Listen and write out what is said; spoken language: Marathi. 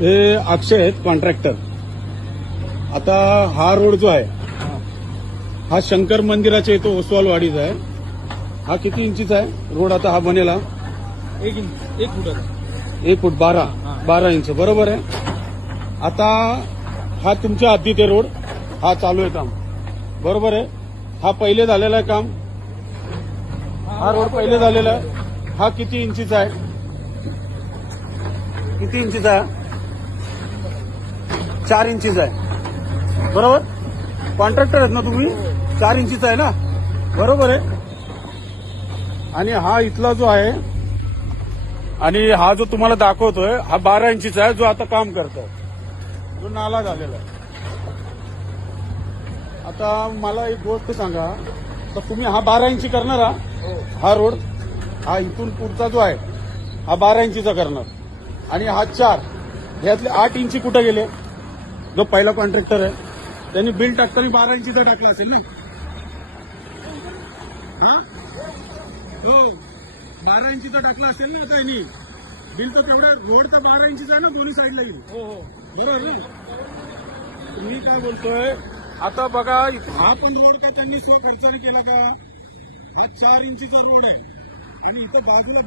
हे अक्षय आहेत कॉन्ट्रॅक्टर. आता हा रोड जो आहे हा शंकर मंदिराच्या इथं ओसवालवाडीचा आहे. हा किती इंचीचा आहे रोड आता हा बनेला? 1 फुटाचा. 1 फूट 12 इंच बरोबर आहे. आता हा तुमच्या हद्दीत आहे रोड, हा चालू आहे काम बरोबर आहे. हा पहिले झालेला आहे काम, हा रोड पहिले झालेला आहे. हा किती इंचीचा आहे? किती इंचीचा आहे? 4 इंचीचा आहे बरोबर. कॉन्ट्रॅक्टर आहेत ना तुम्ही? 4 इंचीचा आहे ना बरोबर आहे. आणि हा इथला जो आहे आणि हा जो तुम्हाला दाखवतोय हा 12 इंचीचा आहे, जो आता काम करतोय, जो नाला झालेला आहे. आता मला एक गोष्ट सांगा, तर तुम्ही हा 12 इंची करणार हा रोड, हा इथून पुढचा जो आहे हा 12 इंचीचा करणार आणि हा 4, ह्यातले 8 इंची कुठे गेले? जो पहिला कॉन्ट्रॅक्टर आहे त्यांनी बिल टाकताना 12 इंचीचा टाकला असेल ना? हा हो 12 इंचीचा टाकला असेल ना त्यांनी बिल. तर तेवढं रोड तर 12 इंचीचा आहे ना दोन्ही साईडला येईल. हो हो बरोबर ना? तुम्ही काय बोलतोय? आता बघा हा पण रोड का त्यांनी स्वखर्चाने केला का? हा 4 इंचीचा रोड आहे आणि इथं बाजूला